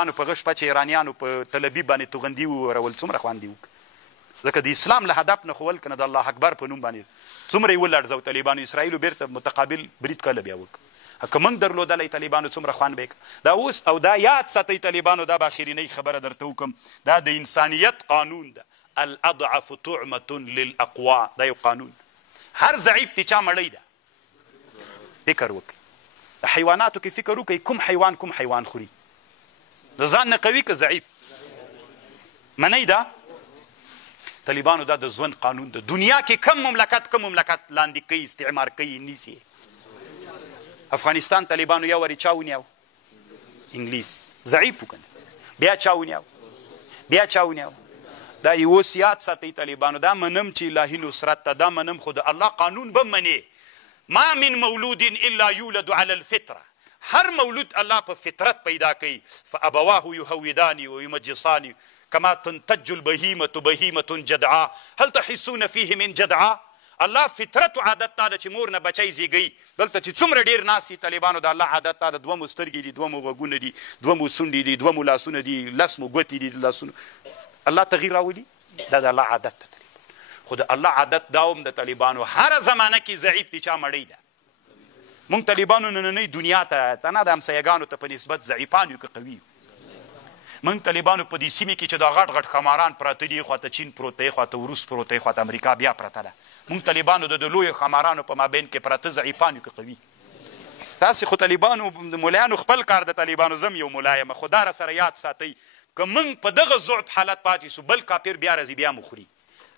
طالبانو په غشپه چې ایرانیانو په تل ابیب باندې توغندي ورول څومره خواندي وک ځکه د اسلام له هدف نه خول کنه د الله اکبر په نوم باندې څومره یې ولړزو طالبانو اسرائیلو بیرته متقابل برید کله بیا وک که موږ درلودلی طالبانو څومره خوند به دا اوس او دا یاد ساتئ طالبانو دا به اخرینۍ خبره درته وکړم دا د انسانیت قانون ده الاضعف طعمة للاقوا دا یو قانون هر ضعیف تی چا مړی ده فکر وکړئ د حیواناتو کې فکر وکړئ کوم حیوان خوري د ځان نه قوي که ضعیف منئ دا طالبانو دا د ژوند قانون ده دنیا کې کم مملکت لاندې کوي استعمار کوي نیسي افغانستان طالبانو یا وری چا ونیاو انګلیس ضعیف وکنه بیا چا ونیاو دا اوس یاد ساتئ طالبانو دا منم چې الهي نصرت ته دا منم خو د الله قانون به منې ما من مولود الا یولد علی الفطره هر مولود الله په فطرت پیدا کوي فابواه یهودانی ویمجسانی كما تنتج البهیمة بهیمة جدعا هل تحسون فيه من جدعا الله فطرت و عادت تا ده چې مور نه بچی زیږوي دلته چې څومره ډېر ناست دي طالبانو د الله عادت تا ده دوه مو سترګې دي دوه مو غوږونه دي دوه مو سونډې دي دوه مو لاسونه دي لس مو ګوتې دي د لاسونو الله تغییر راولي دا د الله عادت ده طالبانو خو د الله عادت دا هم د طالبانو هره زمانه کې ضعیف دي چا مړی ده موږ طالبانو نننۍ دنیا ته نه د همسایګانو ته په نسبت ضعیفان یو که قوي یو موږ طالبانو په دې سیمې کې چې دا غټ خماران پراته دي خواته چین پروت دی خواته روس پروت دی خواته امریکا بیا پرته ده موږ طالبانو د لویو خمارانو په مابین کې پراته ضعیفان یو که قوي تاسې خو طالبانو د ملایانو خپل کار د طالبانو زم یو ملا یم خو دا راسره یاد ساتئ که موږ په دغه ضعف حالت پاتې سو بل کافر بیا راځي بیا مو خوري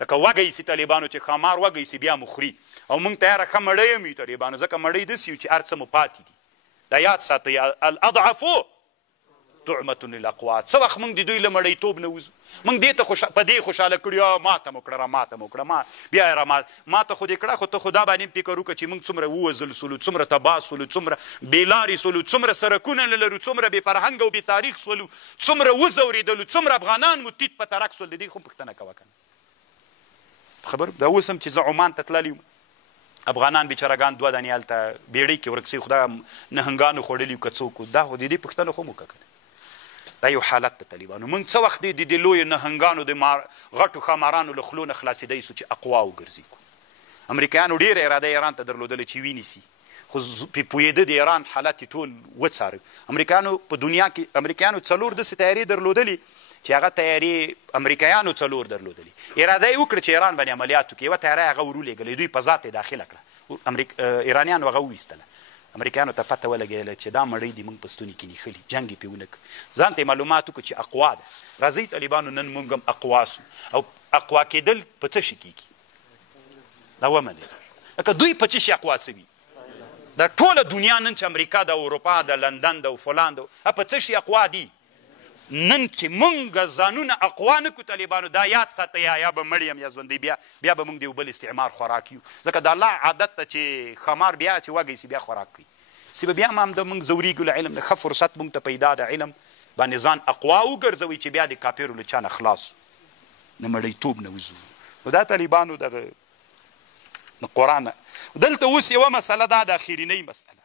لکه وږی سي طالبانو چې خمار وږی سي بیا مو خوري او موږ ته یاره ښه مړی یم یو طالبانو ځکه مړی داسې یو چې هر څه مو پاتې دي دا یاد ساتئ الاضعف طعمة للاقوا څه وخت موږ د دوی له مړیتوب نه وځو موږ دې ته په دې خوشحاله کړي ماته مو کړه بیا یې ماته خو دې کړه خو ته خو دا باندې فکر وکړه چې موږ څومره ووژل سولو څومره تباه سولو څومره بېلارې سولو څومره سرکونه نه لرو څومره بې فرهنګ او بې تاریخ سولو څومره وځورېدلو څومره افغانان مو تیت په ترک سول د دې خو پوښتنه کوه کنه خبر دا اوس هم چې زه عمان ته تللی افغانان بیچارهګان دوه دانې هلته بیړۍ کې ورک سوي خو دا نهنګانو خوړلي که څوک دا خو د دې پوښتنه خو مو وکړه دا یو حالت د طالبانو موږ څه وخت د دې لویو نهنګانو د غټو ښامارانو له خولو نه خلاصېدی سو چې اقوا وګرځي کو امریکایانو ډېره اراده ایران ته درلودله چې ونیسي خو پوهېده د ایران حالت یې ټول وڅاره امریکایانو په دنیا کې امریکایانو 4 داسې تیارې درلودلې چې هغه تیارې امریکایانو 4 درلودلې اراده یې وکړه چې ایران باندې عملیات وکړي یوه تیاره هغه ورولېږله دوی په ذات یې داخله کړه ایرانیانو هغه وویستله امریکایانو ته پته ولګېدله چې دا مړی دي موږ په ستوني کې نیښلي جنګ یې پرې ونه کړه ځان ته یې معلومات وکړه چې اقوا ده راځئ طالبانو نن موږ هم اقوا سو او اقوا کېدل په څه شي کېږي دا ومنئ لکه دوی په څه شي اقوا سوي دا ټوله دنیا نن چې امریکا د اروپا د لندن د فلان د په څه شي اقوا دي نن چې موږ ځانونه اقوا نه کړو طالبانو دا یاد ساتئ یا به مړ یم یا ژوندی بیا به موږ د یو بل استعمار خوراک یو ځکه د الله عادت ته چې خمار بیا چې وږی سي بیا خوراک کوي سي به بیا هم د موږ ځورېږو له علم نه ښه فرصت موږ ته پیدا د علم باندې ځان اقوا وګرځوئ چې بیا د کافرو له چا نه خلاص د مړیتوب نه وځو نو دا طالبانو دغه د قرآن دلته اوس یوه مسله دا د اخرینۍ مسله